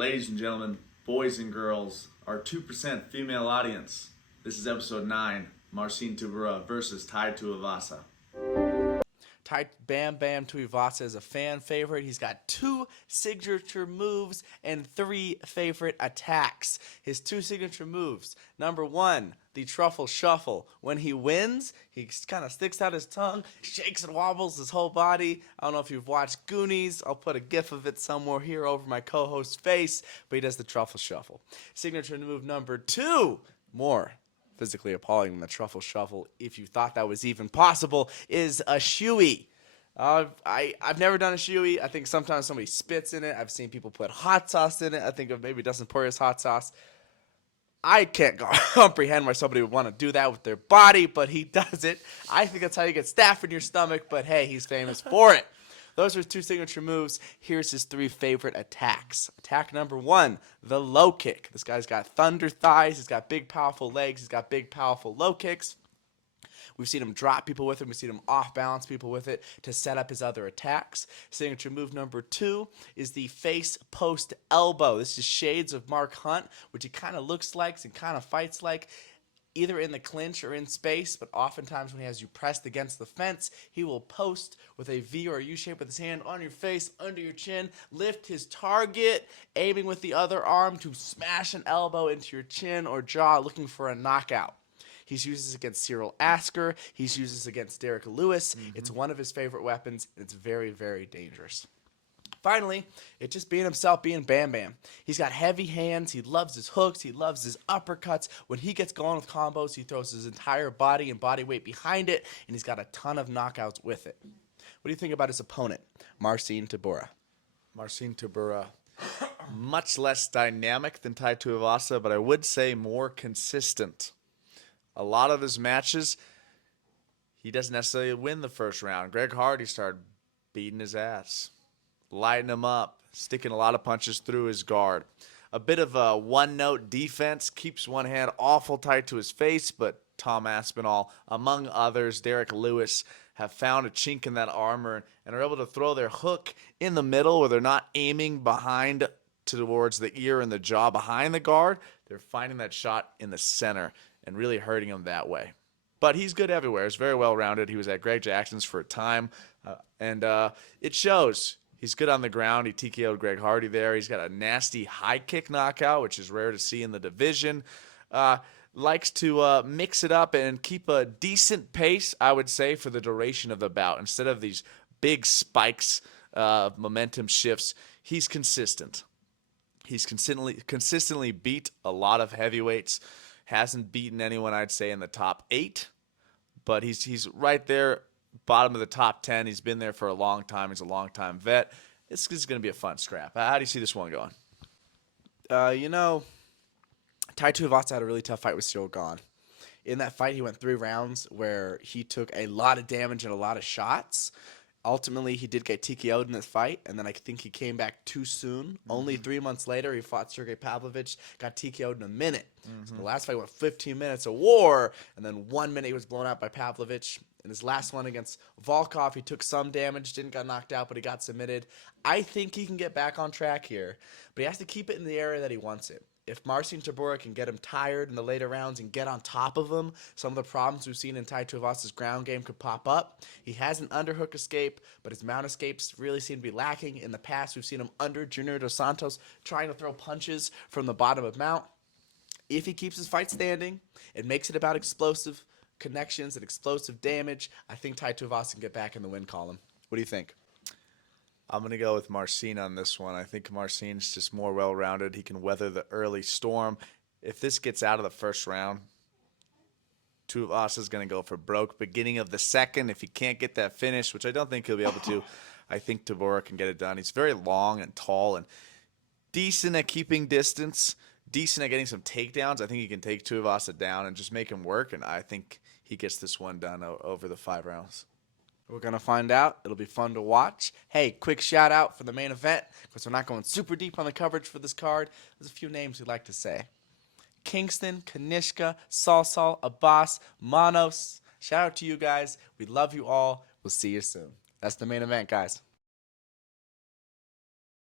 Ladies and gentlemen, boys and girls, our 2% female audience. This is episode 9, Marcin Tybura versus Tai Tuivasa. Tai Bam Tuivasa is a fan favorite. He's got 2 signature moves and 3 favorite attacks. His 2 signature moves. Number 1, the truffle shuffle. When he wins, he kind of sticks out his tongue, shakes and wobbles his whole body. I don't know if you've watched Goonies. I'll put a gif of it somewhere here over my co-host's face, but he does the truffle shuffle. Signature move number 2, more physically appalling than the truffle shuffle, if you thought that was even possible, is a shoey. I've never done a shoey. I think sometimes somebody spits in it. I've seen people put hot sauce in it. I think of maybe Dustin Poirier's hot sauce. I can't comprehend why somebody would want to do that with their body, but he does it. I think that's how you get staph in your stomach, but hey, he's famous for it. Those are his 2 signature moves. Here's his 3 favorite attacks. Attack number 1, the low kick. This guy's got thunder thighs. He's got big, powerful legs. He's got big, powerful low kicks. We've seen him drop people with it. We've seen him off-balance people with it to set up his other attacks. Signature move number 2 is the face post elbow. This is shades of Mark Hunt, which he kind of looks like and kind of fights like, either in the clinch or in space, but oftentimes when he has you pressed against the fence, he will post with a V or a U shape with his hand on your face, under your chin, lift his target, aiming with the other arm to smash an elbow into your chin or jaw, looking for a knockout. He's used this against Cyril Asker. He's used this against Derek Lewis. It's one of his favorite weapons. It's very, very dangerous. Finally, it's just being himself, being Bam Bam. He's got heavy hands. He loves his hooks. He loves his uppercuts. When he gets going with combos, he throws his entire body and body weight behind it, and he's got a ton of knockouts with it. What do you think about his opponent, Marcin Tybura? Marcin Tybura, much less dynamic than Tai Tuivasa, but I would say more consistent. A lot of his matches, he doesn't necessarily win the first round. Greg Hardy started beating his ass, lighting him up, sticking a lot of punches through his guard. A bit of a one-note defense, keeps one hand awful tight to his face, but Tom Aspinall, among others, Derek Lewis, have found a chink in that armor and are able to throw their hook in the middle where they're not aiming behind towards the ear and the jaw behind the guard. They're finding that shot in the center and really hurting him that way. But he's good everywhere. He's very well-rounded. He was at Greg Jackson's for a time, and it shows. He's good on the ground. He TKO'd Greg Hardy there. He's got a nasty high kick knockout, which is rare to see in the division. Likes to mix it up and keep a decent pace, I would say, for the duration of the bout. Instead of these big spikes, momentum shifts, he's consistent. He's consistently beat a lot of heavyweights. Hasn't beaten anyone, I'd say, in the top 8, but he's right there, bottom of the top 10. He's been there for a long time. He's a long-time vet. This is going to be a fun scrap. How do you see this one going? Tai Tuivasa had a really tough fight with Cyril Gahn. In that fight, he went 3 rounds where he took a lot of damage and a lot of shots. Ultimately, he did get TKO'd in this fight, and then I think he came back too soon. Only 3 months later, he fought Sergey Pavlovich, got TKO'd in a minute. So the last fight went 15 minutes of war, and then 1 minute he was blown out by Pavlovich. In his last one against Volkov, he took some damage, didn't get knocked out, but he got submitted. I think he can get back on track here, but he has to keep it in the area that he wants it. If Marcin Tybura can get him tired in the later rounds and get on top of him, some of the problems we've seen in Tai Tuivasa's ground game could pop up. He has an underhook escape, but his mount escapes really seem to be lacking. In the past, we've seen him under Junior Dos Santos trying to throw punches from the bottom of mount. If he keeps his fight standing and makes it about explosive connections and explosive damage, I think Tai Tuivasa can get back in the win column. What do you think? I'm going to go with Marcin on this one. I think Marcin's just more well-rounded. He can weather the early storm. If this gets out of the first round, Tuivasa's going to go for broke. Beginning of the second, if he can't get that finish, which I don't think he'll be able to, I think Tybura can get it done. He's very long and tall and decent at keeping distance, decent at getting some takedowns. I think he can take Tuivasa down and just make him work, and I think he gets this one done over the 5 rounds. We're going to find out. It'll be fun to watch. Hey, quick shout out for the main event, because we're not going super deep on the coverage for this card. There's a few names we'd like to say. Kingston, Kanishka, Salsal, Abbas, Manos. Shout out to you guys. We love you all. We'll see you soon. That's the main event, guys.